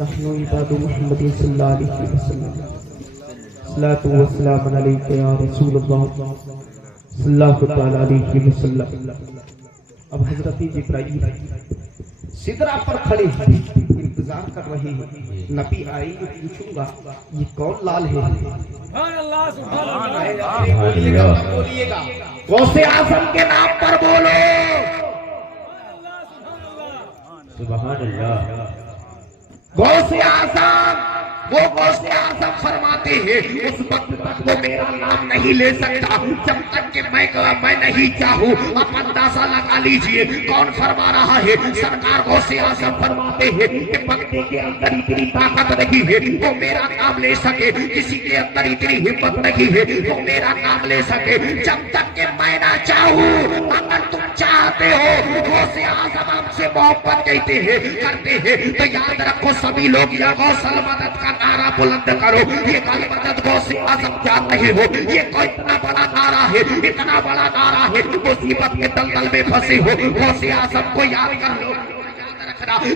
नहनु इबादु मुहम्मद सल्लल्लाहु अलैहि वसल्लम सल्लल्लाहु वसल्लम अलैका या रसूलल्लाह सल्लल्लाहु तआला अलैहि वसल्लम। अब हजरत जिब्राइल सिदरा पर खड़े हैं, इंतजार कर रहे हैं। नबी आएंगे, पूछूंगा ये कौन लाल है? बोलिएगा गौसे आजम के नाम पर बोलो। सुभान अल्लाह। गौसे आजम, वो गौसे आजम फरमाते हैं उस वक्त तक वो मेरा नाम नहीं ले सकता जब तक कि मैं नहीं चाहूं। आप अंदाजा लगा लीजिए कौन फरमा रहा है। सरकार गौसे आजम फरमाते हैं कि बंदे के अंदर इतनी ताकत नहीं है वो मेरा नाम ले सके, किसी के अंदर इतनी हिम्मत नहीं है वो मेरा नाम ले सके जब तक कि मैं ना चाहूं। अगर तुम चाहते हो गौसे आजम आपसे मोहब्बत कहते हैं करते हैं तो याद रखो सभी लोग या गौसल मदद का नारा बुलंद करो। ये गल मदद गौसे आजम जान नहीं हो, ये कोई इतना बड़ा नारा है, इतना बड़ा नारा है। मुसीबत के दलदल में फंसे हो गौसे आजम को याद कर लो,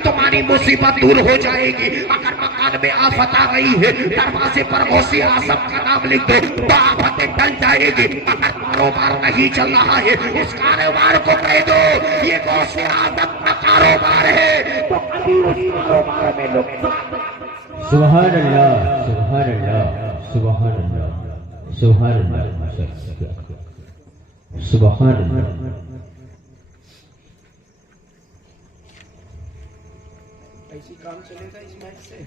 तुम्हारी मुसीबत दूर हो जाएगी। अगर मकान में आफत आ गई है दरवाजे पर गौसे आजम का नाम लिख दो तो आफतें टल जाएगी। अगर कारोबार नहीं चल रहा है उस कारोबार को कह दो ये गौसे आजम का कारोबार है तो कभी उस कारोबार में लोग सुभान अल्लाह, सुभान अल्लाह, सुभान अल्लाह, सुभान अल्लाह, सुभान अल्लाह। ऐसी काम चलेगा इस मैच से?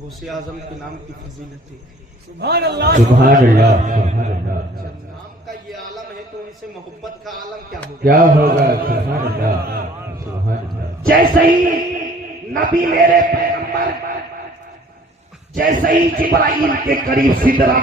गौसे आजम के नाम की फजीलत है। सुभान अल्लाह, सुभान अल्लाह, सुभान अल्लाह। नाम का ये आलम है तो इनसे मोहब्बत का आलम क्या होगा? क्या होगा? सुभान अल्लाह, सुभान अल्लाह। जैसे ही नबी मेरे पैगंबर जैसे ही जिब्राइल के करीब सिदरा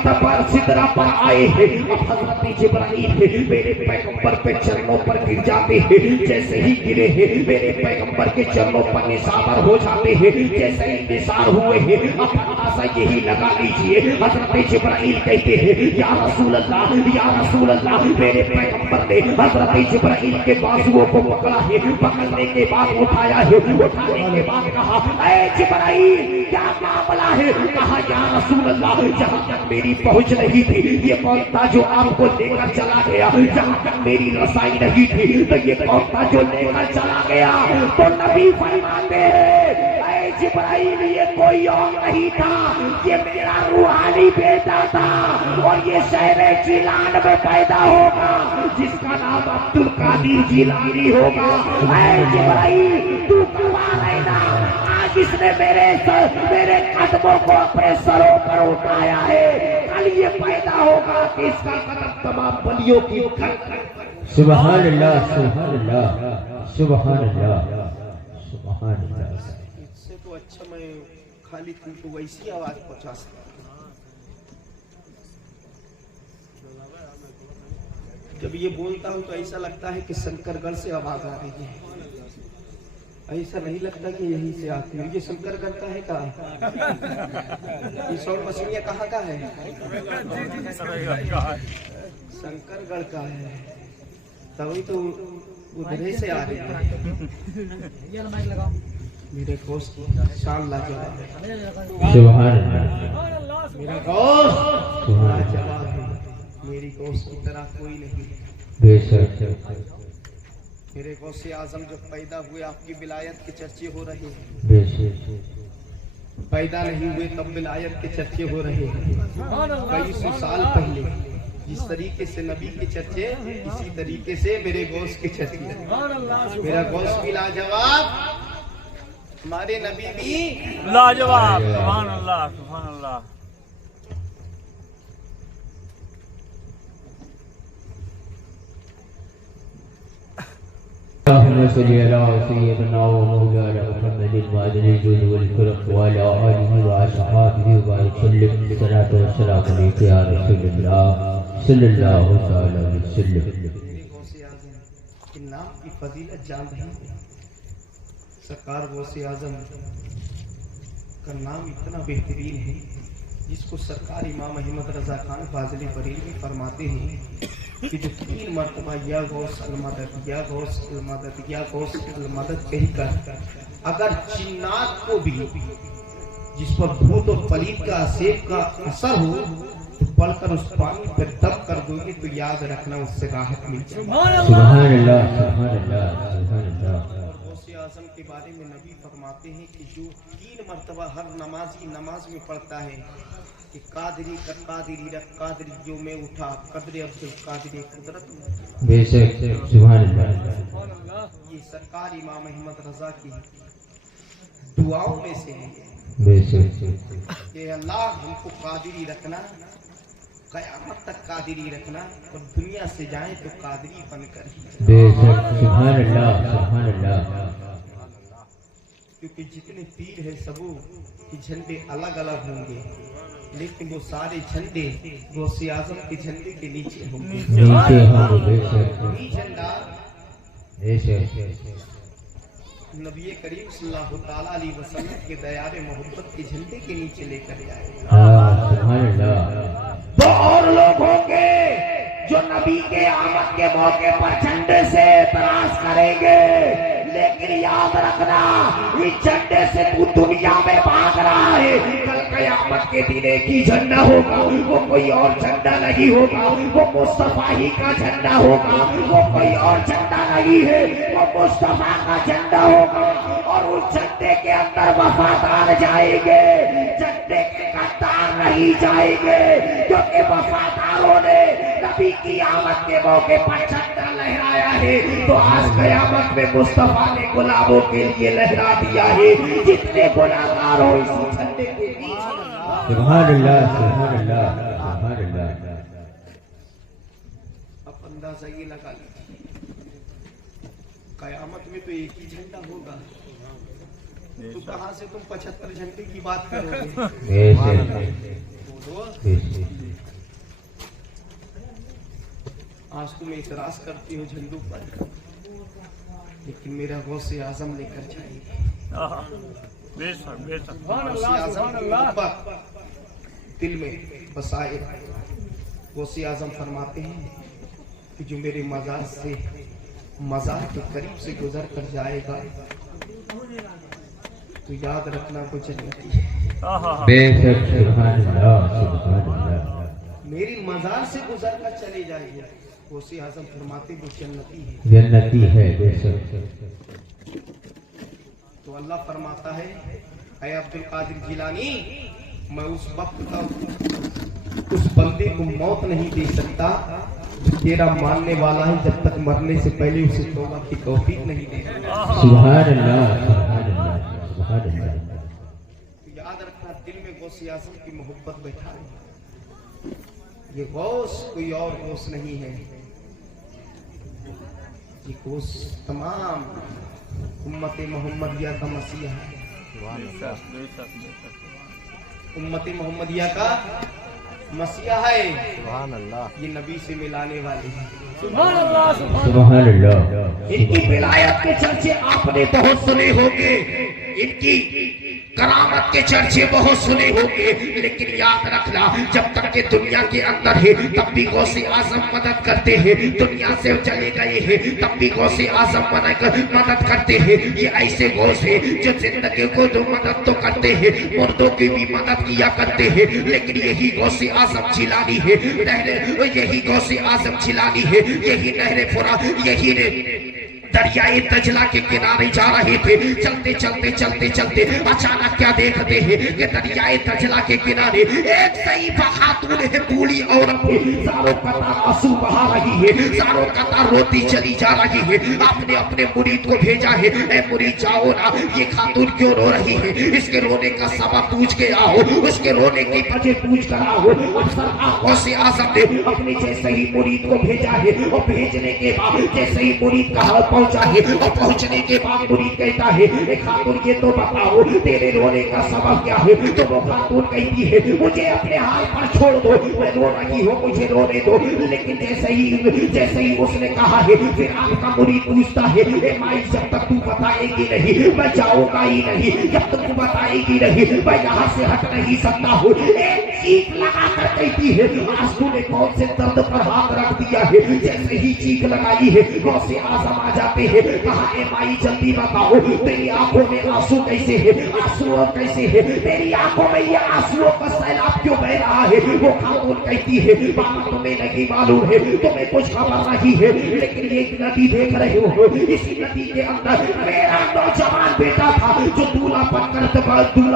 पर आए हैं अब हजरत जिब्राइल मेरे पैगंबर पे चरणों पर गिर जाते हैं। जैसे ही गिरे हैं मेरे पैगंबर के चरणों पर निसार हो जाते हैं। जैसे ही निसार हुए हैं अब अंदाजा यही लगा लीजिए हजरत जिब्राइल कहते हैं या रसूल अल्लाह, या रसूल अल्लाह। मेरे पैगंबर ने हजरत जिब्राइल के बाजुओं को पकड़ा है, पकड़ने के बाद उठाया है, उठाने के बाद कहा ऐ जिब्राइल क्या मामला है? कहा या रसूल अल्लाह जहां तक मेरी पहुंच नहीं थी ये कौन था जो आपको लेकर चला गया? जहां तक मेरी रसाई नहीं थी तो ये कौन था जो लेकर चला गया? तो नबी फरमाते हैं ऐ जिब्राइल ये कोई और नहीं था, ये मेरा रूहानी बेटा था और ये शहर जिलान में पैदा होगा जिसका नाम अब्दुल कादिर जिलानी होगा। ऐ जिब्राइल तू गवाह रहना जिसने मेरे कदमों को अपने सरों पर उठाया है कल ये पैदा होगा कि इसका कदम तमाम बलियों की सुभान अल्लाह, सुभान अल्लाह, सुभान अल्लाह, सुभान अल्लाह। इससे तो अच्छा मैं खाली तुमको वैसी आवाज पहुंचा सकता। जब ये बोलता हूँ तो ऐसा लगता है कि शंकरगढ़ से आवाज आ रही है, ऐसा नहीं लगता कि यहीं से आती है। ये शंकरगढ़ का है कहाँ? ये सौर मछलियाँ कहाँ का है? शंकरगढ़ का है, तभी तो उधर से आ रही है। मेरे दोस्त शान लाजवाब है, सुभान अल्लाह, मेरा दोस्त लाजवाब है, मेरी दोस्त की तरह कोई नहीं। बेशक मेरे गौसे आजम जब पैदा हुए आपकी विलायत के चर्चे हो रहे हैं, बेशक पैदा नहीं हुए तब विलायत के चर्चे हो रहे हैं। कई सौ साल पहले जिस तरीके से नबी के चर्चे इसी तरीके से मेरे गौस के चर्चे। मेरा गौस भी लाजवाब, हमारे नबी भी लाजवाब। सुभान अल्लाह, सुभान अल्लाह। नाम की फजीलत जान रही है। सरकार गौसे आजम का नाम इतना बेहतरीन है जिसको सरकार इमाम अहमद रजा खान फाजिल बरेलवी फरमाते हैं कि जो 3 मरतबा या गौस अल मदद या गौस अल मदद या गौस अल मदद कहकर अगर जिन्नात को भी जिस पर भूत और पलीत का सेब का असर हो तो पढ़कर उस पानी पर दब कर दोगे तो याद रखना उससे राहत मिल जाएगी। सुभान अल्लाह, सुभान अल्लाह, सुभान अल्लाह। गौसे आजम के बारे में नबी फरमाते हैं कि जो 3 मरतबा हर नमाजी नमाज में पढ़ता है कि कादरी का कादरी रख कादरी जो मैं उठा कदरे अब्दुल कादरी कुदरत बेशक, सुभान अल्लाह, ये सरकार इमाम अहमद रजा की दुआओं में से है बेशक, कि अल्लाह हमको कादरी रखना, कयामत तक कादरी रखना और दुनिया से जाए तो कादरी बनकर ही। बेशक, सुभान अल्लाह, सुभान अल्लाह। क्योंकि जितने पीर है सबू के झंडे अलग अलग होंगे लेकिन वो सारे झंडे गौसे आजम के झंडे के नीचे होंगे। नीचे हो, बेशक, ये झंडा बेशक, नबी करीम सल्लल्लाहु ताला अलैहि वसल्लम के दयारे मोहब्बत के झंडे के नीचे लेकर जाए। हाँ, सुभान अल्लाह। तो और लोग होंगे जो नबी के आमद के मौके पर झंडे से तराश करेंगे, लेकिन याद रखना इस झंडे से तू दुनिया में भाग रहा है, कल कयामत के दिन एक ही झंडा होगा, वो कोई और झंडा नहीं होगा, वो मुस्तफा ही का झंडा होगा, वो कोई और झंडा नहीं है, वो मुस्तफा का झंडा होगा। और उस झंडे के अंदर वफादार जाएंगे, झंडे के गद्दार नहीं जाएंगे, क्योंकि वफादारों ने नबी की आमद के मौके पर झंडा लहराया है तो आज कयामत में मुस्तफा ने गुलामों के लिए लहरा दिया है। जितने गुलामगार हो इसी झंडे के नीचे। सुभान अल्लाह, सुभान अल्लाह, सुभान अल्लाह। अब अंदाजा ये लगा लीजिए कयामत में तो एक ही झंडा होगा, तो कहाँ से तुम 75 झंडे की बात करोगे? बोलो। आज तुम एतराज करती हो झंडू पर, लेकिन मेरा गौसे आजम लेकर जाएगी। बेशक बेशक गौसे आजम की मोहब्बत दिल में बसाए। गौसे आजम फरमाते हैं कि जो मेरे मजार से मजार के करीब से गुजर कर जाएगा तो याद रखना वो जन्नती है। बेशक, सुभान अल्लाह, सुभान अल्लाह। मेरी मजार से गुजर कर चले जाएगी, गौसे आजम फरमाते वो जन्नती है। जन्नती है, बेशक। तो अल्लाह फरमाता है ऐ अब्दुल कादिर जिलानी, मैं उस वक्त का उस बंदे को मौत नहीं दे सकता जो तेरा मानने वाला है, जब तक मरने से पहले उसे तौबा की तौफीक नहीं दे सकता। सुभान अल्लाह, सुभान अल्लाह, सुभान अल्लाह। तो याद रखना दिल में गौसे आजम की मोहब्बत बैठा है। ये गौस कोई और गौस नहीं है, ये गौस तमाम उम्मत मोहम्मदिया का मसीहा है। उम्मत मोहम्मदिया का मसीहा है, ये नबी से मिलाने वाले हैं। सुभान अल्लाह। इनकी विलायत के चर्चे आपने बहुत सुने होंगे, इनकी करामत के चर्चे बहुत सुने होंगे, लेकिन याद रखना जब तक के दुनिया के अंदर है तब भी गौसे आजम मदद करते हैं, दुनिया से चले गए हैं तब भी गौसे आजम मदद करते हैं। ये ऐसे गौस है जो जिंदगी को जो मदद तो करते हैं, मुर्दों की भी मदद किया करते हैं, लेकिन यही गौसे आजम जिलानी है, यही गौसे आजम जिलानी है, यही नहरे फुरा, यही दरियाए दजला के किनारे जा रहे थे। चलते चलते चलते चलते अचानक क्या देखते हैं कि दरियाए दजला के किनारे एक ज़ईफ़ा खातून है, बूढ़ी औरत है, सारों कतार आंसू बहा रही है, सारों कतार रोती चली जा रही है। आपने अपने मुरीद को भेजा है, ए मुरीद जाओ ना, ये खातून क्यों रो रही है, इसके रोने का सबब पूछ के आओ, उसके रोने की वजह पूछ कर आओ। गौसे आज़म ने अपने जैसे ही मुरीद को भेजा है और भेजने के बाद जैसे ही मुरीद का हाल पहुंचा है और पहुंचने के बाद मुरीद कहता है खातून ये तो बताओ तेरे रोने का सबब क्या है। तो वो खातून कहती है मुझे अपने हाल पर छोड़ दो, मैं रो रही हूँ, मुझे रोने दो। लेकिन जैसे ही उसने कहा है, फिर आपका मुरीद पूछता है ए माई जब तक तू बताएगी नहीं मैं जाऊंगा ही नहीं, जब तक तू बताएगी नहीं मैं यहाँ से हट नहीं सकता हूँ। एक चीख लगा कर कहती है, आज तूने कौन से दर्द पर हाथ रख दिया है। जैसे ही चीख लगाई है गौसे आजम आ जाते हैं। कहा ए माई जल्दी बताओ तेरी आंखों में आंसू कैसे है, आंसू कैसे है, तेरी आंखों में ये आंसुओं का सैलाब क्यों बह रहा है। वो खातून कहती है बाबा तुम्हें नहीं मालूम है, तुम्हें कुछ खबर नहीं है, लेकिन एक नदी देख रहे हो, इसी नदी के अंदर मेरा नौजवान बेटा था जो दूल्हा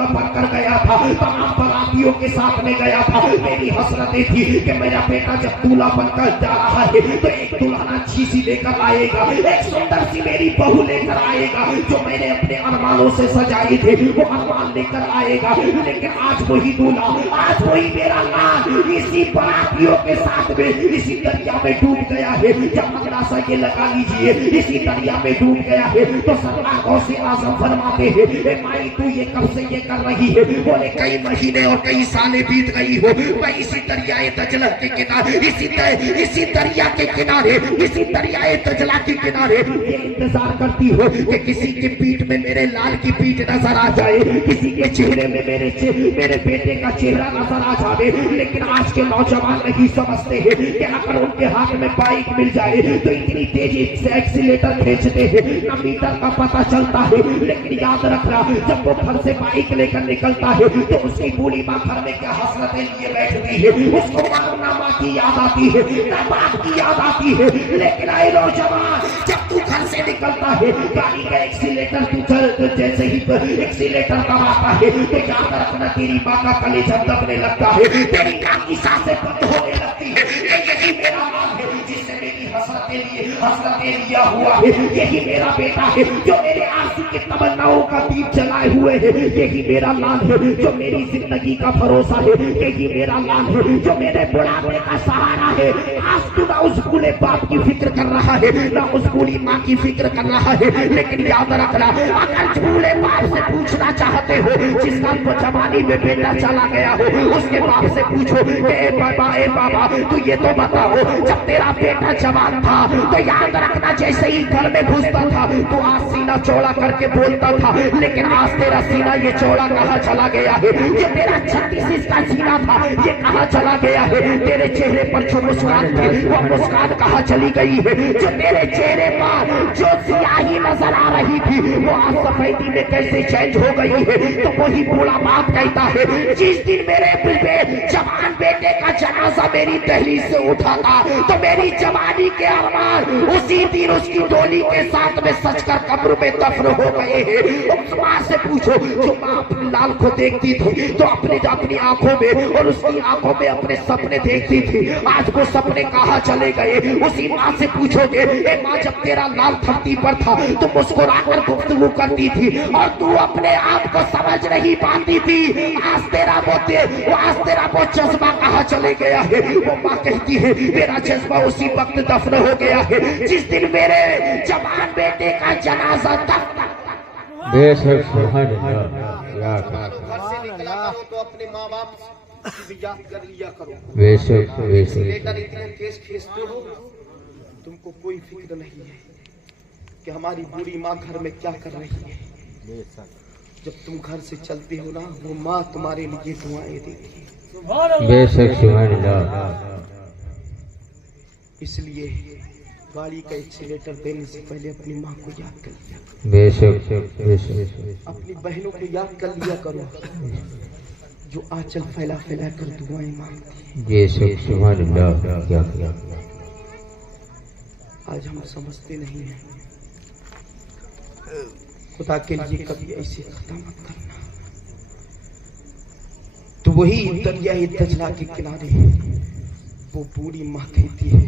बनकर गया था, तमाम बरातियों के साथ में गया था। मेरी हसरतें थी कि मेरा बेटा जब दूल्हा बनकर जा रहा है तो एक दुल्हन अच्छी सी लेकर आएगा, एक सुंदर सी मेरी बहू लेकर आएगा, जो मैंने अपने अरमानों से सजाए थे वो अरमान लेकर आएगा। लेकिन आज वही दूल्हा, आज वही मेरा लाल इसी बरातियों के साथ में इसी दरिया में डूब गया है। जब अंदाजा ये लगा लीजिए इसी दरिया में डूब गया है तो सरकार गौसे आजम फरमाते हैं ए माई तू ये कब से ये कर रही है। बोले कई महीने और कई सालें बीत गई हो, मैं इसी दरियाए दजला के किनारे, इसी दरिया के किनारे, इसी दरियाए दजला के किनारे ये इंतजार करती हो कि किसी की पीठ में मेरे लाल की पीठ नजर आ जाए, किसी के चेहरे में मेरे बेटे का चेहरा नजर आ जाए। लेकिन आज के नौजवान नहीं समझते हैं कि अगर उनके हाथ में बाइक मिल जाए तो इतनी तेजी से एक्सीलेटर खींचते हैं ना मीटर का पता चलता है। लेकिन याद रखना जब वो घर से बाइक लेकर निकलता है तो उसकी बूढ़ी माँ घर में क्या हसरतें लिए बैठती है, उसको ना माँ की याद आती है ना बाप की याद आती है। लेकिन आए नौजवान जब तू घर से निकलता है गाड़ी का एक्सीलेटर तू जैसे ही एक्सीलेटर दबाता है तो याद रखना तेरी माँ का कलेजा दबने लगता है, तेरी माँ की सांसें बंद होने लगती है। यही मेरा नाम है जिससे मेरी हसरतें लिया हुआ है, यही मेरा बेटा है जो मेरे आंसू की तमन्नाओं का दीप जलाए हुए है, यही मेरा लाल है जो मेरी जिंदगी का भरोसा है, यही मेरा लाल है जो मेरे बुढ़ापे का सहारा है। आज तू ना उस बूढ़े बाप की फिक्र कर रहा है ना उस बूढ़ी माँ की फिक्र कर रहा है। लेकिन याद रखना अगर बूढ़े बाप से पूछना चाहते हो जिसका जवानी में बेटा चला गया हो उसके बाप से पूछो ए बाबा तू ये तो बताओ जब तेरा बेटा जवान था तो याद रखना जैसे ही घर में घुसता था तो आज सीना चौड़ा करके बोलता था, लेकिन आज तेरा सीना ये चौड़ा कहाँ चला गया है, जो तेरा 36 इंच का सीना था ये कहाँ चला गया है, तेरे चेहरे पर जो मुस्कान थी वो मुस्कान कहाँ चली गई है, जो तेरे चेहरे पर जो सियाही नजर आ रही थी वो आज सफेदी में कैसे चेंज हो गई है। तो वही बूढ़ा बाप कहता है जिस दिन मेरे जवान बेटे का जनाजा मेरी दहलीज से उठा था तो मेरी जवानी के अरमान उसी दिन उसकी डोली के साथ में सचकर कब्र में दफन हो गए हैं। उस माँ से पूछो जो माँ अपने लाल को देखती थी तो अपनी आंखों में और उसकी आंखों में अपने सपने देखती थी, आज वो सपने कहाँ चले गए। उसी माँ से पूछोगे ए माँ जब तेरा लाल धरती पर था तो मुस्कुराकर गुफ्तगू करती थी और तू अपने आप को समझ नहीं पाती थी, आज तेरा वो जज्बा कहाँ चले गया है। वो माँ कहती है मेरा जज्बा उसी वक्त दफन हो गया है जिस दिन मेरे जवान बेटे का जनाजा बेशक सुभान अल्लाह घर से निकला करो तो अपने माँ बाप की भी याद कर लिया करो। बेशक लेटर इतने तेज खींचते हो तुमको कोई फिक्र नहीं है कि हमारी बूढ़ी माँ घर में क्या कर रही है। जब तुम घर से चलते हो ना वो माँ तुम्हारे लिए दुआएं देती है। बेशक सुभान अल्लाह। इसलिए गाड़ी का एक्सीलेटर देने से पहले अपनी माँ को याद कर लिया करो। बेशक अपनी बहनों को याद कर लिया करो जो आंचल फैला कर दुआएं मांगती है। बेशक सुभान अल्लाह। क्या आज हम समझते नहीं हैं, खुदा के लिए कभी ऐसे खत्म मत करना। तो वही दरिया दजला के किनारे वो बूढ़ी माँ कहती है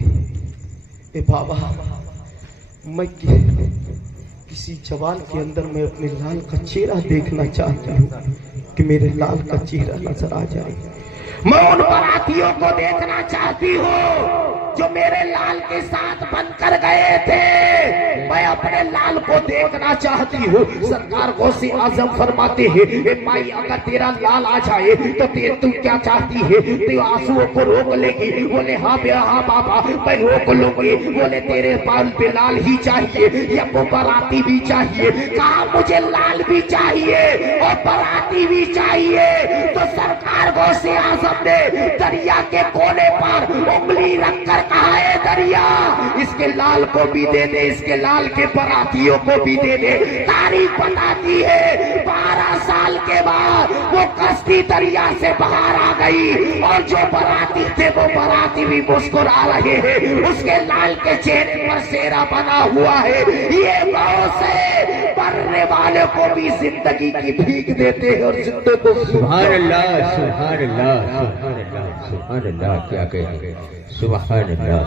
ए बाबा मैं किसी जवान के अंदर मैं अपने लाल का चेहरा देखना चाहती हूँ कि मेरे लाल का चेहरा नजर आ जाए। मैं उन बरातियों को देखना चाहती हूँ जो मेरे लाल के साथ बनकर गए थे, मैं अपने लाल को देखना चाहती हूँ। सरकार गौसे आजम फरमाते हैं, ए माई अगर तेरा लाल आ जाए तो तू क्या चाहती है? तू आंसुओं को रोक लेगी? बोले हाँ बेटा, हाँ बाबा मैं रोक लूंगी। बोले तेरे पास पे लाल ही चाहिए या वो बराती भी चाहिए? कहा मुझे लाल भी चाहिए और बराती भी चाहिए। तो सरकार गौसे आजम ने दरिया के कोने पर उंगली रखकर कहा, है दरिया इसके लाल को भी दे दे, इसके लाल के बरातियों को भी दे दे। तारीख बताती है 12 साल के बाद वो कश्ती दरिया से बाहर आ गई और जो बराती थे वो बराती भी मुस्कुरा रहे हैं। उसके लाल के चेहरे पर सेहरा बना हुआ है। ये बहुत से मरने वाले को भी जिंदगी की भीख देते हैं और जिंदगी को सुभान अल्लाह, सुभान अल्लाह, सुभान अल्लाह, सुभान अल्लाह। क्या कहे, सुभान अल्लाह।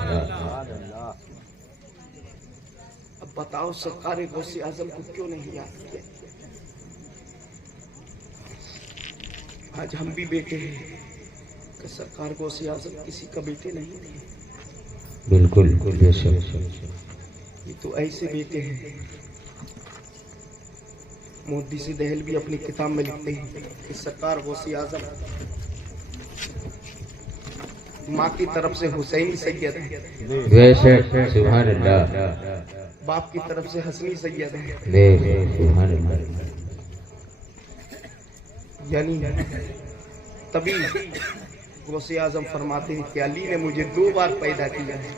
अब बताओ सरकार गौसे आजम को क्यों नहीं याद किया? आज हम भी बेटे हैं कि सरकार गौसे आजम किसी का बेटे नहीं थे। बिल्कुल बेशक। ये तो ऐसे बेटे हैं। मोदी से दहल भी अपनी किताब में लिखते हैं कि सरकार गौसे आजम माँ की तरफ से हुसैनी सैयद है, बेशक, सुभान अल्लाह। बाप की तरफ से हसनी सैयद है। बेशक, सुभान अल्लाह। यानी तभी गौसे आजम फरमाते हैं कि अली ने मुझे 2 बार पैदा किया है।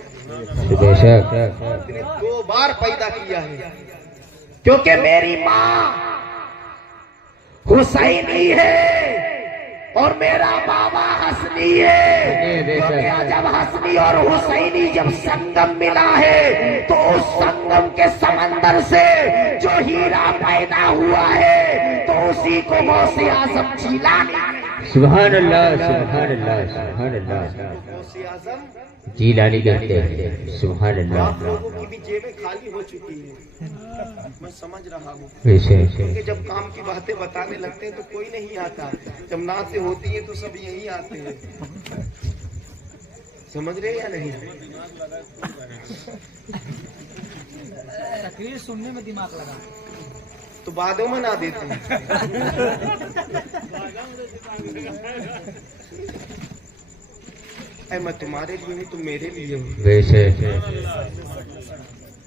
बेशक, उसने 2 बार पैदा किया है। क्योंकि मेरी माँ हुसैनी है और मेरा बाबा हसनी है। क्योंकि जब हसनी और हुसैनी जब संगम मिला है तो उस संगम के समंदर से जो हीरा पैदा हुआ है तो उसी को गौसे आजम जिलानी, सुभान अल्लाह, सुभान अल्लाह, सुभान अल्लाह। गौसे आजम जीलानी कहते हैं, सुभान अल्लाह। आप लोगों की भी जेबें खाली हो चुकी है, मैं समझ रहा हूँ। बेशक, क्योंकि जब काम की बातें बताने लगते हैं तो कोई नहीं आता, जब नाते होती है तो सब यही आते हैं। समझ रहे या नहीं? तकरीर सुनने में दिमाग लगा तो बादों में ना देते हैं। मैं तुम्हारे लिए हूँ, तुम मेरे लिए हो। बेशक,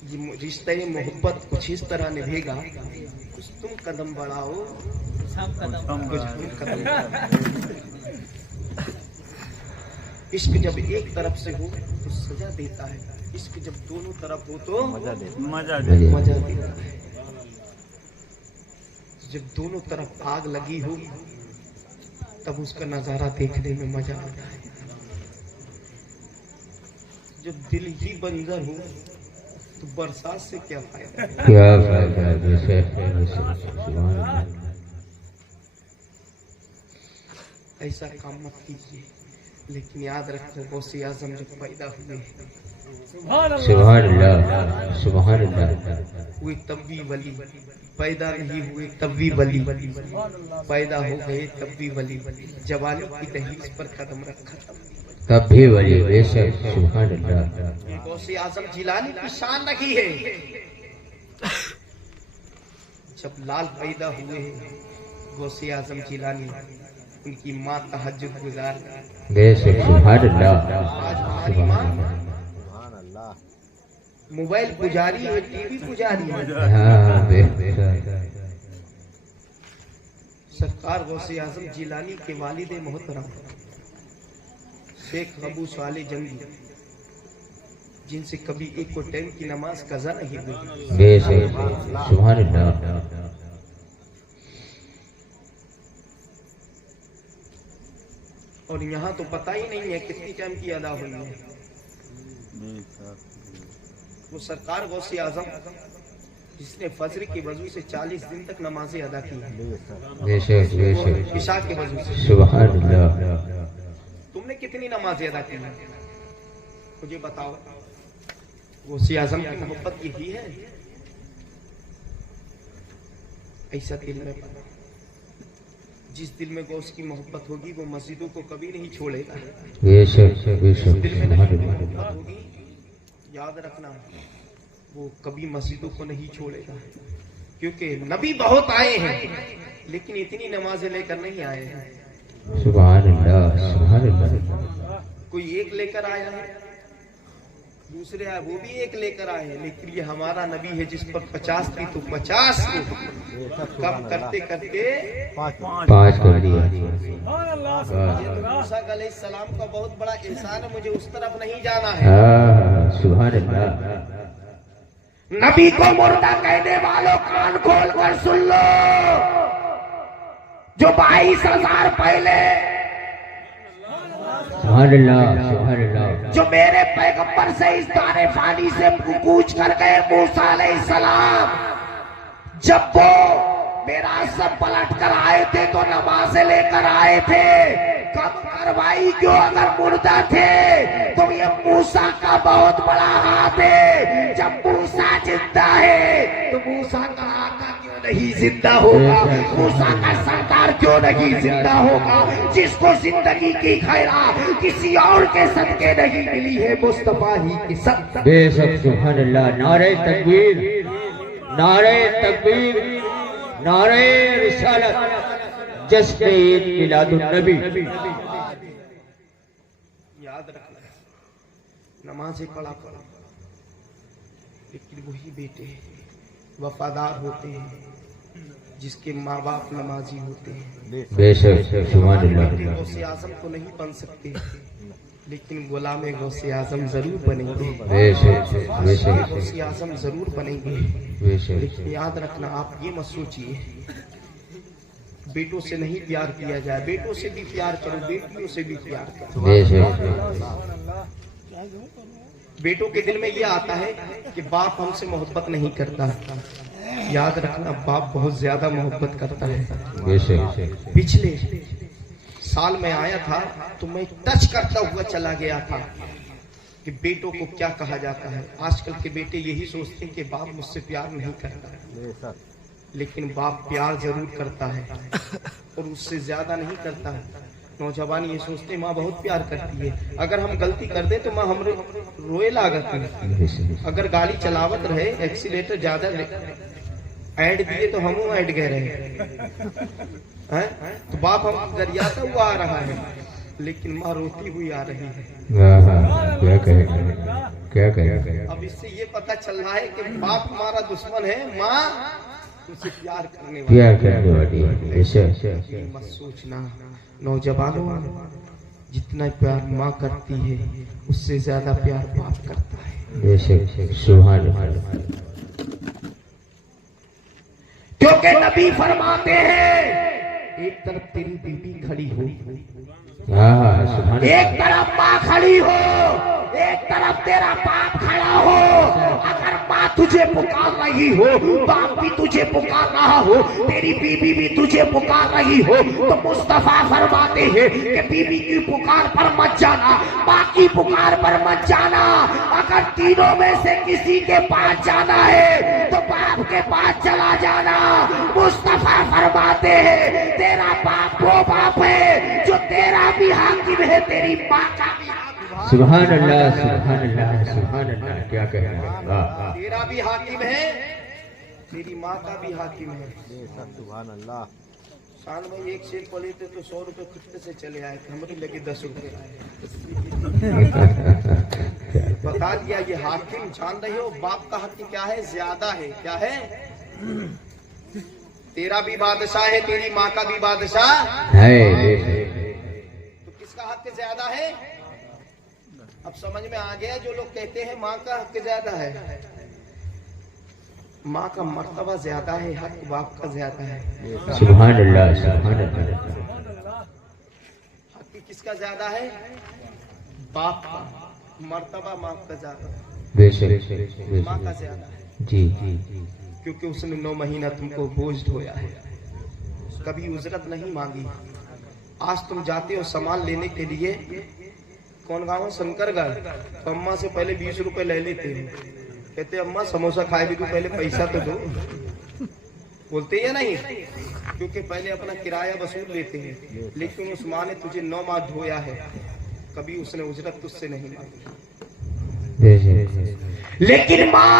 ये रिश्ता ये मोहब्बत कुछ इस तरह निभेगा, कुछ तुम कदम बढ़ाओ, सब कदम कुछ हम कदम बढ़ाओ। इश्क जब एक तरफ से हो तो सजा देता है, इश्क जब दोनों तरफ हो तो मजा मजा देता है। जब दोनों तरफ आग लगी हो तब उसका नजारा देखने में मजा आता है। जब दिल ही बंजर हो तो बरसात से क्या फायदा? क्या फायदा? बेशक, बेशक, सुभान अल्लाह। ऐसा काम मत कीजिए, लेकिन याद रखो गौसे आजम जब पैदा हुए सुभान अल्लाह, सुभान अल्लाह। हुए तब भी वली, पैदा नहीं हुए तब भी वली, पैदा हो गए तब भी वली, जवानी की दहलीज पर कदम रखा तब भी वली। बेशक, सुभान अल्लाह। गौसे आजम जिलानी की शान रखी है। जब लाल पैदा हुए गौसे आजम जिलानी, उनकी माँ तहज्जुद गुजार, बेशक, सुभान अल्लाह। आज हमारी माँ मोबाइल पुजारी है, टीवी पुजारी है। हाँ, बेशक। सरकार गौसे आजम जिलानी के वालिद मोहतरम शेख अबू साले जंगी, जिनसे कभी एक को टाइम की नमाज कज़ा नहीं हुई। बेशक, सुभान अल्लाह। और यहाँ तो पता ही नहीं है कितनी टाइम की अदा हुई है। वो सरकार गौसे आजम जिसने फजर की वजू से 40 दिन तक नमाजें अदा की है, बेशक, बेशक, इशा के वजू से। सुभान अल्लाह। तुमने कितनी नमाजें अदा की? मुझे बताओ। गौसे आजम की मोहब्बत यही है। ऐसा दिल में जिस दिल में गौस की मोहब्बत होगी वो मस्जिदों को कभी नहीं छोड़ेगा। बेशक बेशक दिल में नहीं मोहब्बत होगी, याद रखना, वो कभी मस्जिदों को नहीं छोड़ेगा। क्योंकि नबी बहुत आए हैं लेकिन इतनी नमाजें लेकर नहीं आए हैं। सुभान अल्लाह सुभान अल्लाह। कोई एक लेकर आया है, दूसरे आए वो भी एक लेकर आए हैं, लेकिन ये हमारा नबी है जिस पर 50 थी तो 50 कम करते करते 5 कर दिया। मूसा अलैहिस्सलाम का बहुत बड़ा एहसान है, मुझे उस तरफ नहीं जाना है। सुभान अल्लाह। नबी को मुर्दा कहने वालों कान खोल कर सुन लो। जो 22,000 पहले सुभान अल्लाह जो मेरे पैगंबर से इस दाने फानी से कूच कर गए मूसा अलैहिस्सलाम, जब वो मेरा सब पलट कर आए थे तो नमाज़ें लेकर आए थे। कब कार्रवाई क्यों? अगर मुर्दा थे तो ये मूसा का बहुत बड़ा हाथ है। जब मूसा जिंदा है तो मूसा का आका क्यों नहीं जिंदा होगा? मूसा का सरदार क्यों नहीं जिंदा होगा? जिसको जिंदगी की खैरात किसी और के सदके नहीं मिली है, मुस्तफा ही की सदका। बेशक सुभान अल्लाह। नारे तकबीर नारे तकबीर नारे रिसालत जश्न ईद मिलादुन नबी। याद रखना, नमाजें पढ़ा करो, लेकिन वही बेटे वफादार होते हैं जिसके माँ बाप नमाजी होते हैं। बेशक सुभान बेटे अल्लाह। गौसे आजम तो नहीं बन सकते, लेकिन गुलाम गौसे आजम जरूर बनेंगे। बेशक बेशक गौसे आजम जरूर बनेंगे। बेशक। लेकिन याद रखना, आप ये मत सोचिए बेटों से नहीं प्यार किया जाए। बेटों से भी प्यार करो, बेटियों से भी प्यार करो। बेशक। बेटों के दिल में ये आता है कि बाप हमसे मोहब्बत नहीं करता। याद रखना, बाप बहुत ज्यादा मोहब्बत करता है। बेशक। पिछले साल में आया था तो मैं टच करता हुआ चला गया था कि बेटों को क्या कहा जाता है। आजकल के बेटे यही सोचते हैं कि बाप मुझसे प्यार नहीं करता, लेकिन बाप प्यार जरूर करता है और उससे ज्यादा नहीं करता है। नौजवान ये सोचते माँ बहुत प्यार करती है, अगर हम गलती कर दे तो माँ हम रोए लागत है। अगर गाड़ी चलावत रहे, एक्सीलेटर ज्यादा ऐड दिए तो हम ऐड गए रहे हैं, तो बाप हम गरियाता हुआ आ रहा है, लेकिन माँ रोती हुई आ रही है। क्या कहे क्या कहे। अब इससे ये पता चल रहा है कि बाप हमारा दुश्मन है, माँ उसे प्यार करने वाली ये मत सोचना। नौजवानों, जितना प्यार माँ करती है उससे ज्यादा प्यार बाप करता है। बेशक सुभान अल्लाह। क्योंकि नबी फरमाते हैं एक तरफ तेरी बीबी खड़ी हो, सुभान एक तरफ माँ खड़ी हो, एक तरफ तेरा बाप खड़ा हो। अगर माँ तुझे पुकार रही हो, बाप भी तुझे पुकार रहा हो, तेरी बीबी भी तुझे पुकार रही हो, तो मुस्तफा फरमाते हैं कि बीबी की पुकार पर मत जाना, माँ की पुकार पर मत जाना। अगर तीनों में से किसी के पास जाना है तो बाप के पास चला जाना। मुस्तफा फरमाते हैं तेरा बाप वो बाप है जो तेरा भी हाकिम है, तेरी माँ का भी हाकिम। सुभान अल्लाह सुभान अल्लाह सुभान अल्लाह। क्या कह रहे हैं। तेरा भी हाकिम है, तेरी माँ का भी हाकिम है। सुभान अल्लाह। साल में एक शेर पड़े थे तो 100 रुपए कितने से चले आए थे, हमारे लगे 10 रुपए बता दिया। ये हाकिम जान रहे हो, बाप का हक क्या है? ज्यादा है। क्या है? तेरा भी बादशाह है, तेरी माँ का भी बादशाह है। तो किसका हक ज्यादा है? अब समझ में आ गया। जो लोग कहते हैं माँ का हक ज्यादा है, माँ का मर्तबा ज्यादा है, हक बाप का ज्यादा है। सुभान अल्लाह सुभान अल्लाह। हक किसका ज्यादा है? बाप का। मर्तबा माँ का ज्यादा है, बेशक माँ का ज्यादा है। जी क्योंकि उसने 9 महीना तुमको बोझ ढोया है, कभी उजरत नहीं मांगी। आज तुम जाते हो सामान लेने के लिए, कौन गाँव? शंकरगढ़। तो अम्मा से पहले 20 रुपए ले लेते हैं, कहते अम्मा समोसा खाए भी तू पहले पैसा तो दो, बोलते हैं या नहीं? क्योंकि पहले अपना किराया वसूल लेते हैं, लेकिन उस माँ ने तुझे 9 माह ढोया है, कभी उसने उजरत तुझसे नहीं मांगी। लेकिन माँ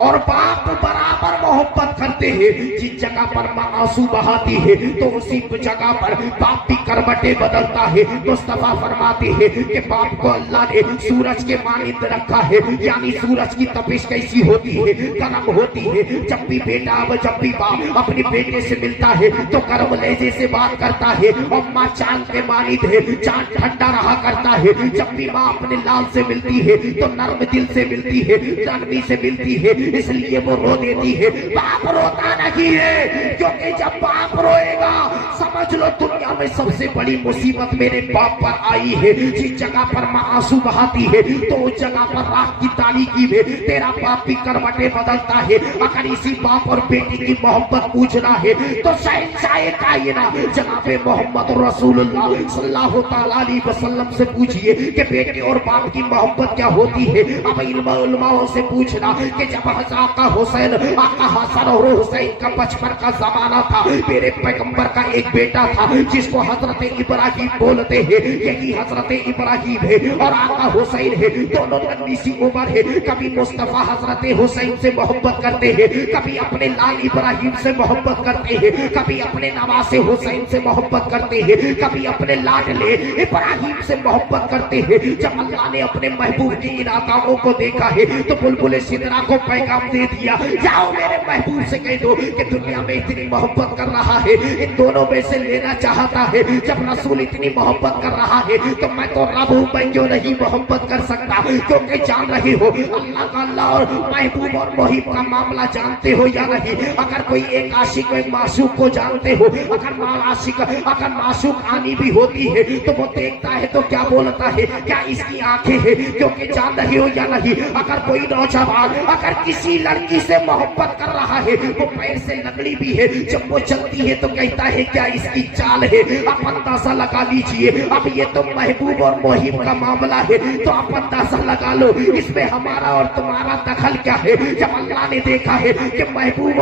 और बाप बराबर मोहब्बत करते हैं। जिस जगह पर माँ आंसू बहाती है तो उसी जगह पर बाप भी करवटें बदलता है। मुस्तफा फरमाते हैं कि बाप को अल्लाह ने सूरज के मानिंद रखा है, यानी सूरज की तपिश कैसी होती है, गर्म होती है। जब भी बेटा जब भी बाप अपने बेटे से मिलता है तो गर्म लहजे से बात करता है, और माँ चांद के मानिंद है, चांद ठंडा रहा करता है। जब भी माँ अपने लाल से मिलती है तो नर्म दिल से मिलती है, नरमी से मिलती है, इसलिए वो रो देती है। बाप रोता नहीं है, क्योंकि जब बाप रोएगा समझ लो दुनिया में सबसे बड़ी मुसीबत मेरे बाप पर आई है। जिस जगह पर माँ आंसू बहाती है तो उस जगह पर रात की तारीकी में तेरा बाप भी करवटें बदलता है। अगर इसी बाप और बेटी की मोहब्बत पूछना है तो शहंशाह कायनात जनाबे मोहम्मद रसूलुल्लाह सल्लल्लाहु अलैहि वसल्लम से पूछिए कि बेटे और बाप की मोहब्बत क्या होती है। अब उलमाओं से पूछना कि जब आका हुसैन, आका हसन और हुसैन का बचपन का जमाना था, मेरे पैगंबर का एक बेटा था जिसको हजरत इब्राहिम बोलते हैं। यही हजरत इब्राहिम है और आका हुसैन है, दोनों नन्ही सी उम्र है। कभी मुस्तफा हजरत हुसैन से मोहब्बत करते हैं, कभी अपने लाल इब्राहिम से मोहब्बत करते हैं, कभी अपने नवासे हुसैन से मोहब्बत करते हैं, कभी अपने लाडले इब्राहिम से मोहब्बत करते हैं। जब अल्लाह ने अपने महबूब की इन अताओं को देखा है तो बुलबुल सिदरा को पैगाम दे दिया, जाओ मेरे महबूब से कह दो कि दुनिया में इतनी मोहब्बत कर रहा है, इन दोनों में से लेना चाहता है। जब रसूल इतनी मोहब्बत कर रहा है तो मैं तो रब हूं, मैं क्यों नहीं मोहब्बत कर सकता। क्योंकि जान रही हो अल्लाह का अल्लाह और महबूब और मोहिब का मामला जानते हो या नहीं। अगर कोई एक आशिक एक मासूक को जानते हो, अगर मासूक आनी भी होती है तो वो देखता है तो क्या बोलता है, क्या इसकी आंखें हैं। क्योंकि जान रही हो या नहीं, अगर कोई नौजवान अगर किसी लड़की से मोहब्बत कर रहा है वो पैर से लगड़ी भी है, जब वो चलती है तो कहता है क्या इसकी चाल है। आप अंदाजा लगा लीजिए। अब ये तो महबूब और मोहिब का मामला है तो आप अंदाजा लगा लो इसमें हमारा और तुम्हारा दखल क्या है। जब अल्लाह ने देखा है कि महबूब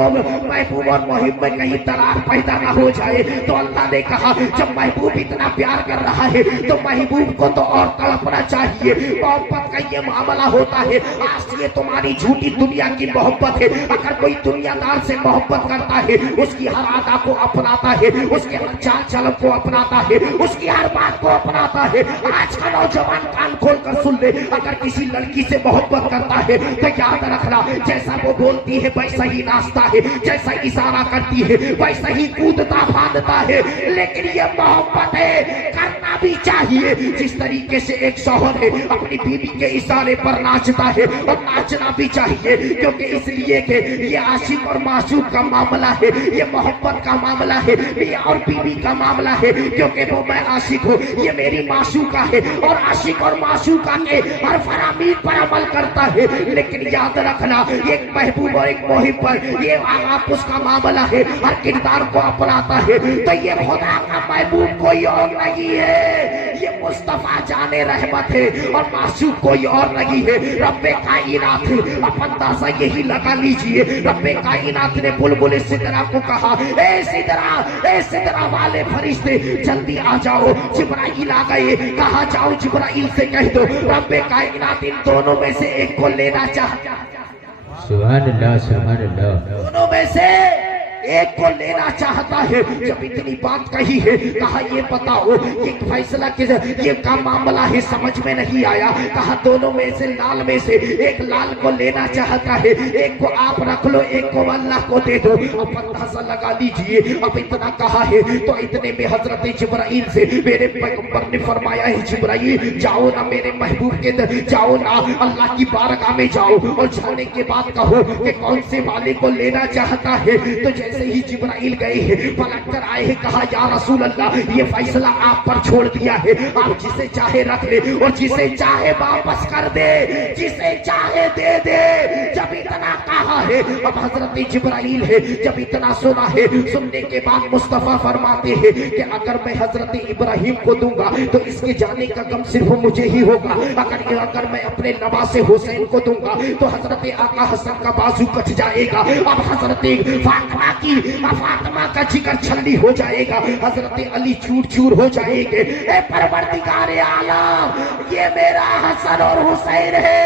और मोहिब में कहीं दरार पैदा ना हो जाए तो अल्लाह ने कहा जब महबूब इतना प्यार कर रहा है तो महबूब को तो और तड़पना चाहिए। मोहब्बत का ये मामला होता है। आज ये तुम्हारी झूठी दुनिया की मोहब्बत है। अगर कोई दुनियादार से मोहब्बत करता है उसकी हर आदा को अपनाता है, उसके हर चाल चलन को अपनाता है, उसकी हर बात को अपनाता है। आज का नौजवान कान खोल कर सुन ले, अगर किसी लड़की से मोहब्बत करता है तो याद रखना जैसा वो बोलती है वैसा ही नाचता है, जैसा इशारा करती है वैसा ही कूदता फांदता है। लेकिन ये मोहब्बत है, करना भी चाहिए। जिस तरीके से एक शौहर है अपनी बीवी के इशारे पर नाचता है और नाचना भी चाहिए, क्योंकि इसलिए कि ये आशिक और मासूक का मामला है, ये मोहब्बत का मामला है, मियां और बीवी का मामला है। क्योंकि वो मैं आशिक हूँ, ये मेरी मासूका है, और आशिक और मासूका के हर फरामीन पर अमल करता है। लेकिन याद रखना एक महबूब और एक मोहिब पर ये आपस का मामला है, हर किरदार को अपनाता है। तो ये खुदा का महबूब कोई और नहीं है, ये मुस्तफा जाने रहमत है, और मासूक कोई और नहीं है, रब्बे कायनात है। अब अंदाजा यही लगा लीजिए, रब्बे कायनात ने बुलबुल सिदरा को कहा ए सिदरा वाले फरिश्ते जल्दी आ जाओ। जिब्राइल आ गए, कहा जाओ जिब्राइल से कह दो रब्बे कायनात इन दोनों में से एक को लेना चाहता। सुभान अल्लाह, सुभान अल्लाह। दोनों में से एक को लेना चाहता है। जब इतनी बात कही है कहा ये बताओ ये फैसला किस ये का मामला है, समझ में नहीं आया। कहा दोनों में से लाल में से एक लाल को लेना चाहता है, एक को आप रख लो, एक को अल्लाह को दे दो। अब अंदाजा लगा लीजिए। अब इतना कहा है तो इतने में हजरत जिब्राइल से मेरे पैगंबर ने फरमाया है जिब्राइल जाओ ना मेरे महबूब के जाओ ना अल्लाह की बारगाह में जाओ, और जाने के बाद कहो कि कौन से वाले को लेना चाहता है। तो जैसे ही जिब्राइल गए हैं पलट कर आए हैं, कहा या रसूल अल्लाह ये फैसला आप पर छोड़ दिया है, आप जिसे चाहे रख ले और जिसे चाहे वापस कर दे, जिसे चाहे दे दे। जब इतना कहा है अब हजरत जिब्राइल है, जब इतना सुना है सुनने के बाद मुस्तफा फरमाते हैं कि अगर मैं हजरत इब्राहिम को दूंगा तो इसके जाने का गम सिर्फ मुझे ही होगा, अगर मैं अपने नवासे हुसैन को दूंगा तो हजरत आका हसन का बाजू कट जाएगा। अब हजरत फातिमा की फातिमा का जिगर छल्ली हो जाएगा, हजरत अली चूर चूर हो जाएंगे। ए परवरदिगार आलम, ये मेरा हसन और हुसैन है,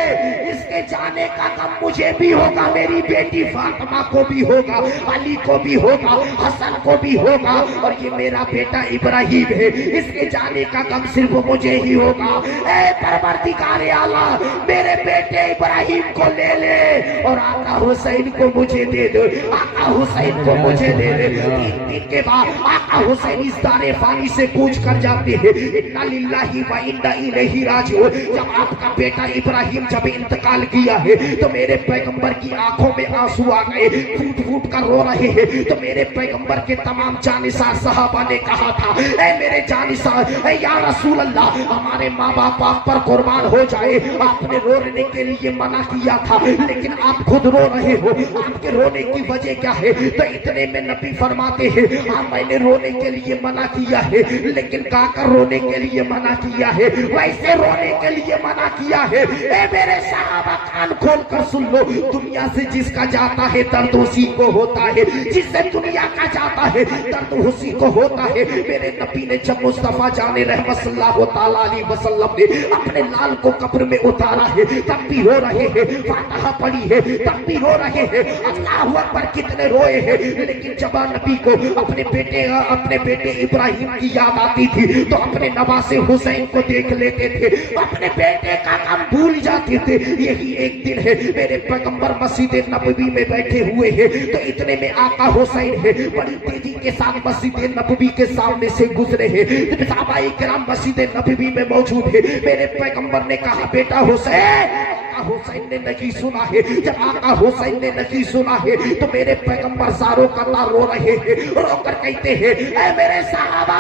इसके जाने का गम मुझे भी होगा, मेरी बेटी फातिमा को भी होगा, अली को भी होगा, हसन को भी होगा, और ये मेरा बेटा इब्राहिम है, इसके जाने का गम सिर्फ मुझे ही होगा। ए परवरदिगार आला, मेरे बेटे इब्राहिम को ले ले और आका हुसैन को मुझे दे दो, आका हुसैन को मुझे दे दे। 3 दिन के बाद आका हुसैन इस दारे फानी से पूछ कर जाते हैं, इन्ना लिल्लाहि व इन्ना इलैहि राजिऊन। जब आपका बेटा इब्राहिम जब इंतकाल किया है तो मेरे पैगंबर की आंखों में आंसू आ गए, फूट फूट कर रो रहे हैं। तो मेरे पैगंबर के तमाम जानिसार सहाबा ने कहा था, ऐ मेरे जानिसार, ऐ या रसूल अल्लाह, हमारे माँ बाप आप पर कुर्बान हो जाए, आपने रोने के लिए मना किया था, लेकिन आप खुद रो रहे हो, आपके रोने की वजह क्या है? तो इतने में नबी फरमाते हैं, हाँ मैंने रोने के लिए मना किया है, लेकिन काकर रोने के लिए मना किया है, वैसे रोने के लिए मना किया है। ए मेरे सहाबा, कान खोल कर सुन लो, दुनिया से जिसका जाता है दर्द उसी को होता है, जिससे दुनिया का जाता है दर्द उसी को होता है। मेरे नबी ने जब मुस्तफा जाने रहमत सल्लल्लाहु तआला अलैहि वसल्लम ने अपने लाल को कब्र में उतारा है, तब भी रो रहे हैं, फातिहा पढ़ी है तब भी रो रहे हैं, अल्लाहु अकबर कितने रोए हैं। लेकिन जब नबी को अपने बेटे इब्राहिम की याद आती थी तो अपने नवासे हुसैन को देख लेते थे, अपने बेटे का काम भूल जाते थे। यही एक दिन है, मेरे पैगंबर मस्जिद नबवी में बैठे हुए हैं, तो इतने में आका हुसैन है बड़ी तेजी के साथ मस्जिद नबवी के सामने से गुजरे हैं। सहाबाए किराम मस्जिद नबवी में मौजूद है। मेरे पैगंबर ने कहा, बेटा हुसैन। हुसैन ने नहीं सुना है। जब आका हुसैन ने नहीं सुना है तो मेरे पैगंबर सारों का रो रहे हैं, रोकर कहते हैं, ऐ मेरे सहाबा,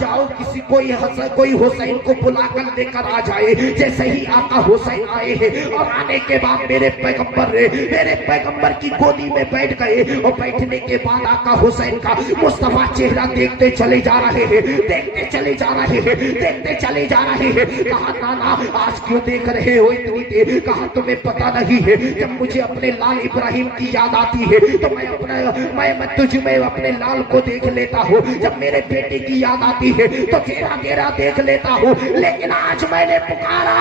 जाओ किसी कोई हुसैन को बुलाकर लेकर आ जाए। जैसे ही आका हुसैन आए हैं और आने के बाद मेरे पैगंबर की गोदी में बैठ गए, और बैठने के बाद आका हुसैन का मुस्तफा चेहरा देखते चले जा रहे हैं, देखते चले जा रहे हैं, देखते चले जा रहे हैं। कहा, नाना आज क्यों देख रहे हो इतनी देर? कहा, तुम्हें पता नहीं है, जब मुझे अपने लाल इब्राहिम की याद आती है तो मैं तुझमें अपने लाल को देख लेता हूँ, जब मेरे बेटे की याद आती है तो चेहरा तेरा देख लेता हूँ, लेकिन आज मैंने पुकारा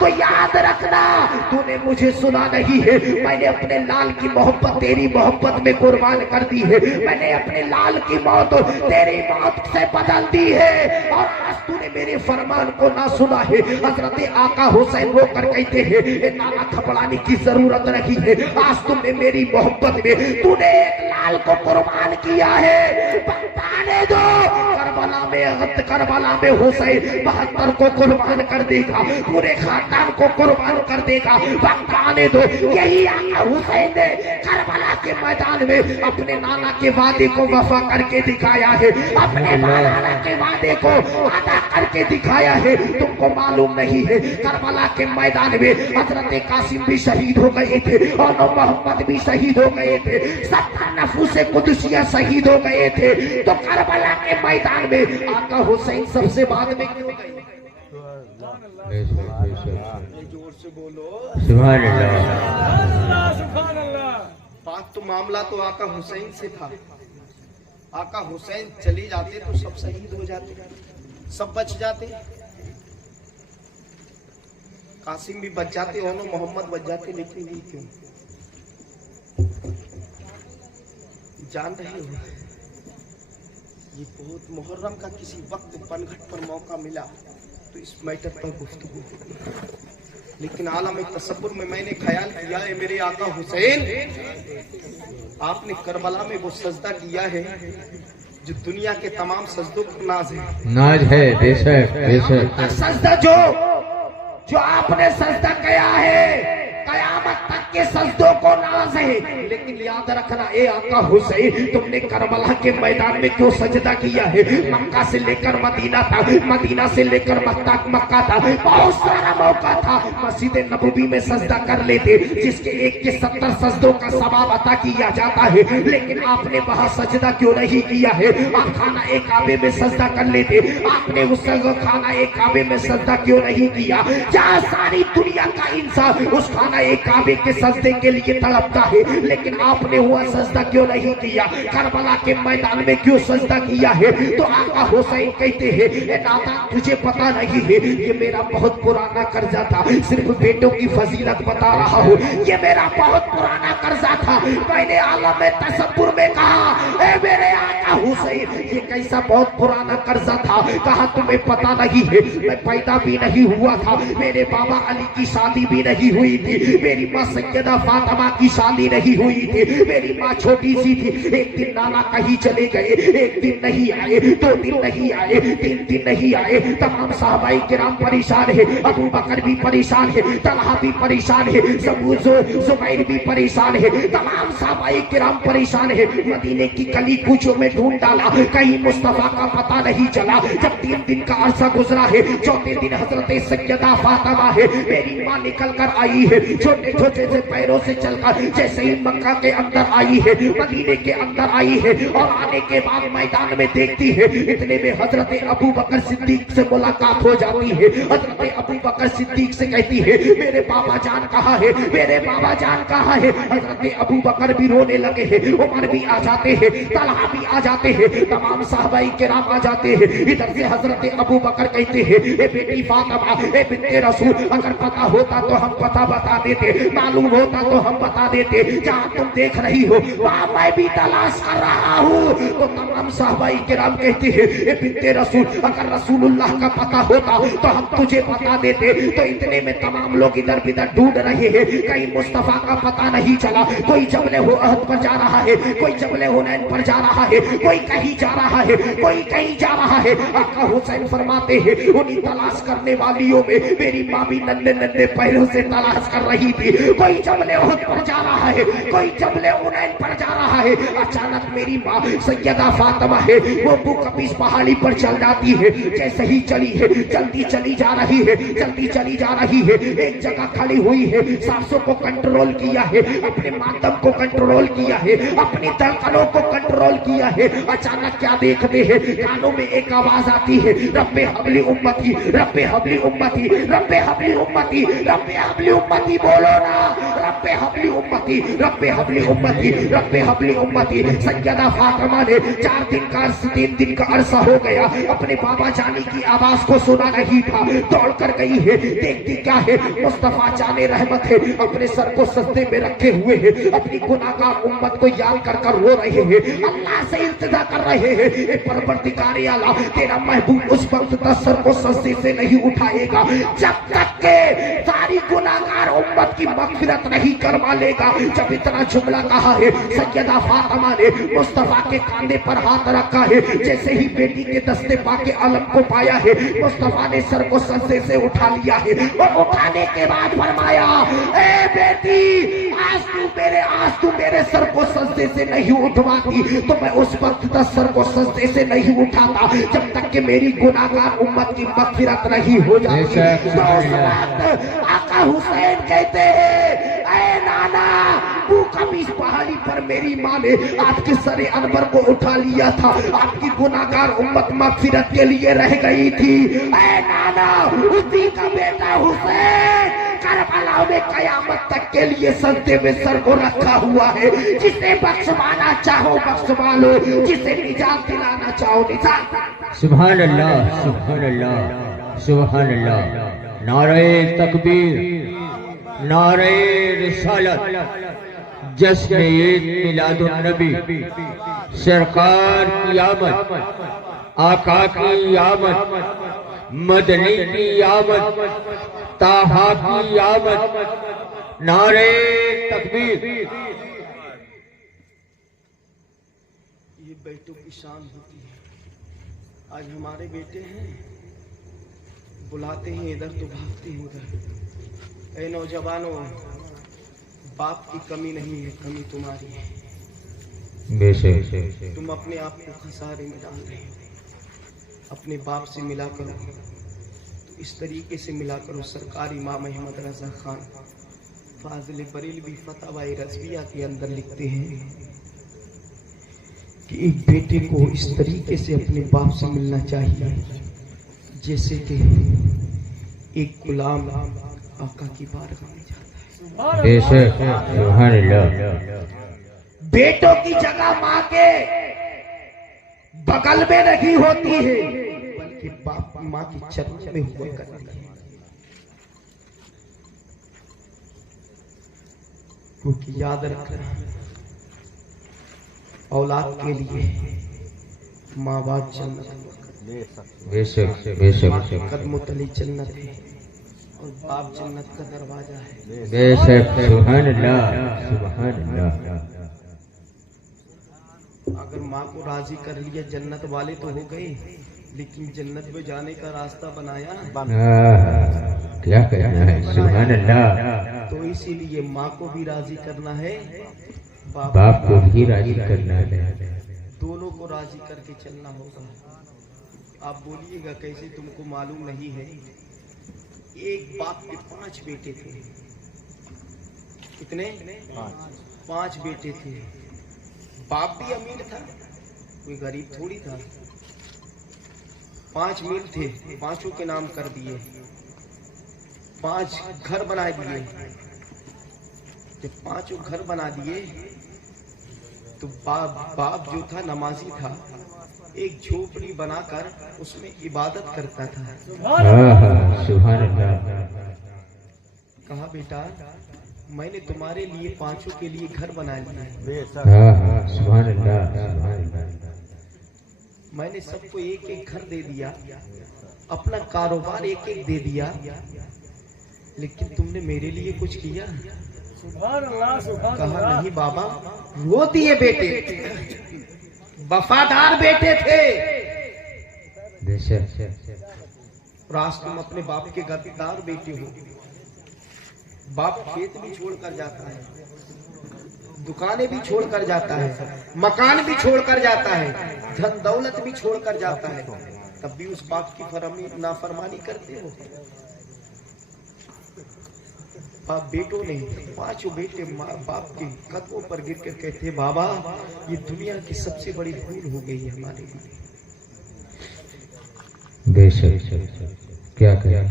तो याद रखना, तूने मुझे सुना नहीं है। मैंने अपने लाल की मोहब्बत तेरी मोहब्बत में कुर्बान कर दी है, मैंने अपने लाल की मौत तेरी मौत से बदल दी है, और आज तूने मेरे फरमान को ना सुना है। हजरत आका हुसैन रोकर कहते हैं, नाना घबराने की जरूरत नहीं है, आज तुमने मेरी मोहब्बत में तूने एक लाल को कुर्बान किया है, बताने दो। करबला में हुसैन 72 को कुर्बान कर देगा, पूरे खानदान को कुर्बान कर देगा, बताने दो। यही आका हुसैन ने करबला के मैदान में अपने नाना के वादे को वफा करके दिखाया है, अपने नाना के वादे को अदा करके दिखाया है। तुमको मालूम नहीं है, करबला के मैदान में हजरत कासिम भी शहीद हो गए थे और मोहम्मद भी शहीद हो गए थे, 70 नफूसे कुदसिया शहीद हो गए थे। तो करबला के मैदान में आका हुसैन सबसे बाद में क्यों गए? जोर से बोलो, सुभान अल्लाह। बात तो मामला तो आका हुसैन से था। आका हुसैन चली जाते तो सब शहीद हो जाते, सब बच जाते, कासिम भी बच जाते, और मोहम्मद बच जाते, लेकिन ये क्यों? जान रहे हो, ये बहुत मुहर्रम का किसी वक्त पनघट पर मौका मिला तो इस मैटर पर गुफ्तगू, लेकिन आलम तसव्वुर में मैंने ख्याल किया है, मेरे आका हुसैन, आपने करबला में वो सजदा किया है जो दुनिया के तमाम सजदों पर नाज है। बेशक बेशक। सजदा जो आपने सजदा किया है, कयामत तक के सजदों को नाज है। लेकिन याद रखना, ए आका हुसैन, तुमने करबला के मैदान में क्यों सजदा किया है? मक्का से लेकर मदीना था, मदीना से लेकर मक्का था, बहुत सारा मौका था मस्जिद नबवी में सजदा कर लेते, जिसके एक के 70 सजदों का सवाब अता किया जाता है। लेकिन आपने वहां सजदा क्यों नहीं किया है? आप खाना एक काबे में सजदा कर लेते, आपने उस खाना एक काबे में सजदा क्यों नहीं किया? जहाँ सारी दुनिया का इंसान उस खाना खानाए काबे के सजदे के लिए तड़पता है, लेकिन आपने हुआ सजदा क्यों नहीं किया? करबला के मैदान में क्यों सजदा किया है? तो आका हुसैन कहते हैं, ए दादा तुझे पता नहीं है, ये मेरा बहुत पुराना कर्जा था। सिर्फ बेटों की फजीलत बता रहा हूँ, ये मेरा बहुत पुराना कर्जा था। मैंने आलम में तसव्वुर में कहा, ए मेरे आका हुसैन ये कैसा बहुत पुराना कर्जा था? कहा तुम्हें पता नहीं है, मैं पैदा भी नहीं हुआ था, मेरे बाबा अली की शादी भी नहीं हुई थी, मेरी माँ सैयदा फातिमा की शादी नहीं हुई थी, मेरी माँ छोटी सी थी। एक दिन नाना कहीं चले गए, एक दिन नहीं आए, 2 दिन नहीं आए, 3 दिन नहीं आए। तमाम सहाबाए किराम परेशान है, अबू बकर भी परेशान है, तलहा भी परेशान है, जुबैर भी परेशान है, तमाम सहाबाए किराम परेशान है। मदीने की गली कूचों में ढूंढ डाला, कहीं मुस्तफा का पता नहीं चला। जब 3 दिन का अरसा गुजरा है, 4थे दिन हजरत सैयदा फातिमा है, मेरी माँ निकल कर आई है, छोटे छोटे से पैरों से चलकर जैसे ही मक्का के अंदर आई है, मदीने के अंदर आई है, और आने के बाद मैदान में देखती है, इतने में हजरत अबू बकर सिद्दीक से मुलाकात हो जाती है। हजरत अबू बकर सिद्दीक से कहती है, मेरे बाबा जान कहाँ है, मेरे बाबा जान कहाँ है? हजरत अबू बकर भी रोने लगे हैं, उमर भी आ जाते हैं, तलहा भी आ जाते हैं, तमाम सहाबाए किराम आ जाते हैं। इधर से हजरत अबू बकर कहते हैं, ए बेटी फातिमा, ए बिन्ते रसूल, अगर पता होता तो हम पता बता देते, मालूम होता तो हम बता देते, जहाँ तुम देख रही हो वहाँ मैं भी तलाश कर रहा हूँ। तो तमाम सहाबाए किराम कहते हैं, ए बिन्ते रसूल, अगर रसूलुल्लाह का पता होता तो हम तुझे बता देते। तो इतने में तमाम लोग इधर इधर ढूंढ रहे हैं, कहीं मुस्तफा का पता नहीं चला। कोई जबले हो अहद पर जा रहा है, कोई जबले हुनैन पर जा रहा है, कोई कहीं जा रहा है, कोई कहीं जा रहा है। आका हुसैन फरमाते हैं, उन्हीं तलाश करने वालियों में मेरी माँ भी नन्हे नन्हे पैरों से तलाश कर रही थी। कोई जबले उहद पर जा रहा है, कोई जबले हुनैन पर जा रहा है। अचानक मेरी माँ सैयदा फातिमा है, वो बुकबीस पहाड़ी पर चल जाती है। जैसे ही चली है, जल्दी चली जा रही है, जल्दी चली जा रही है, एक जगह खड़ी हुई है, सांसों को कंट्रोल किया है, अपने मातम को कंट्रोल किया है, अपनी धड़कनों को कंट्रोल किया है। अचानक क्या देखते हैं, कानों में एक आवाज आती है, रब्बे हबली उम्मती, रब्बे हबली उम्मती, रब्बे हबली उम्मती, रब्बे हबली उम्मती, बोलो ना, रब्बे हबली उम्मती, रब्बे हबली उम्मती, रब्बे हबली उम्मती। सैयदा फातिमा ने 4 दिन का 3 दिन का अरसा हो गया, अपने बाबा जानी की आवाज को सुना नहीं था, दौड़ कर गई है। देखती क्या है, मुस्तफा जाने रहमत है, अपने सर को सजदे में रखे हुए हैं, अपनी गुनाहगार उम्मत को याद कर कर रो रहे हैं, अल्लाह से इल्तिजा कर रहे हैं, ए परवरदिगारे आला, तेरा महबूब उस वक्त तक सर को सजदे से नहीं उठाएगा जब तक के सारी गुनाहगार उम्मत की मगफिरत नहीं करवा लेगा। जब इतना जुमला कहा है, सैयदा फातिमा ने मुस्तफा के कांधे पर हाथ रखा है। जैसे ही बेटी के दस्ते पाके अलम को पाया है, मुस्तफा ने सर को सजदे से उठा लिया है, और उठाने के बाद फरमाया, ए बेटी आज तू मेरे सर को सजदे से नहीं उठवाती तो मैं उस वक्त तक सर को सजदे से नहीं उठाता जब तक कि मेरी गुनाहगार उम्मत की मगफिरत नहीं हो जाती। तो उस वक्त आका हुसैन कहते हैं, ऐ नाना, बुकबीस पहाड़ी पर मेरी माँ ने आपके सरे अनवर को उठा लिया था, आपकी गुनाहगार उम्मत मगफिरत के लिए रह गई थी। ऐ नाना, उसी का बेटा हुसैन करबला में कयामत तक के लिए सजदे में सर को रखा हुआ है। जिसे बख्शवाना चाहो बख्शवा लो, जिसे निजात दिलाना चाहो निजात। सुभान अल्लाह, सुभान अल्लाह, सुभान अल्लाह। नारे तकबीर, नारे रिसालत, जश्न ईद मिलादुन नबी, सरकार की आमद, आका की आमद, मदनी की आमद, ताहा की आमद, नारे तकबीर। ये बेटों की शान होती है। आज हमारे बेटे हैं, बुलाते हैं इधर तो भागते हैं उधर। ऐ नौजवानों, बाप की कमी नहीं है, कमी तुम्हारी है। तुम अपने आप को खसारे में डाल रहे हो। अपने बाप से मिला करो तो इस तरीके से मिला करो। सरकार इमाम अहमद रजा खान फाजिल बरेलवी फतवाए रज़विया के अंदर लिखते हैं कि एक बेटे को इस तरीके से अपने बाप से मिलना चाहिए जैसे कि एक गुलाम आका की बारगाह में जाता है। बेशक सुभान अल्लाह। बेटों की जगह माँ के बगल में नहीं होती है, बल्कि बाप माँ की चरणों में हुआ करती है। क्योंकि याद रखना, औलाद के लिए माँ बाप जन्नत, बेशक बेशक कदमों तले जन्नत है और बाप जन्नत का दरवाजा है। बेशक सुभान अल्लाह सुभान अल्लाह। अगर माँ को राजी कर लिया, जन्नत वाले तो हो गए, लेकिन जन्नत में जाने का रास्ता बनाया, क्या कहना है, सुभान अल्लाह। तो इसीलिए माँ को भी राजी करना है, बाप को भी राजी करना है, दोनों को राजी करके चलना होगा। आप बोलिएगा कैसे, तुमको मालूम नहीं है। एक बाप के 5 बेटे थे। कितने? 5 बेटे थे। बाप भी अमीर था, कोई गरीब थोड़ी था। 5 मिल थे, 5 के नाम कर दिए, 5 घर बना दिए। जब 5 घर बना दिए तो बाप जो था नमाजी था, एक झोपड़ी बनाकर उसमें इबादत करता था। सुभान अल्लाह। कहा बेटा, मैंने तुम्हारे लिए 5 के लिए घर बना लिया, सुभान अल्लाह सुभान अल्लाह। मैंने सबको एक एक घर दे दिया, अपना कारोबार एक एक दे दिया, लेकिन तुमने मेरे लिए कुछ किया? कहा नहीं बाबा। वो दिए बेटे, वफादार बेटे थे। और आज तुम अपने बाप के गद्दार बेटे हो। बाप खेत भी छोड़कर जाता है, दुकानें भी छोड़कर जाता है, मकान भी छोड़कर जाता है, धन दौलत भी छोड़कर जाता है, तब भी उस बाप की नाफरमानी करते हो। बाप बेटों ने 5 बेटे बाप के कदमों पर गिर कर कहते, बाबा ये दुनिया की सबसे बड़ी भूल हो गई है हमारे लिए। बेशक क्या क्या।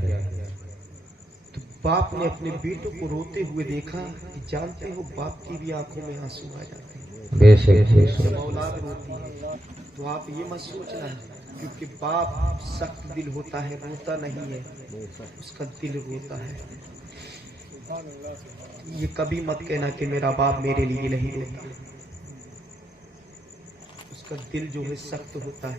तो बाप ने अपने बेटों को रोते हुए देखा कि जानते हो बाप की भी आंखों में आंसू आ जाते हैं। बेशक जब औलाद रोती है तो आप ये मत सोचना, क्योंकि बाप सख्त दिल होता है, रोता नहीं है, उसका दिल रोता है। ये कभी मत कहना कि मेरा बाप मेरे लिए नहीं रोता, उसका दिल जो है सख्त होता है।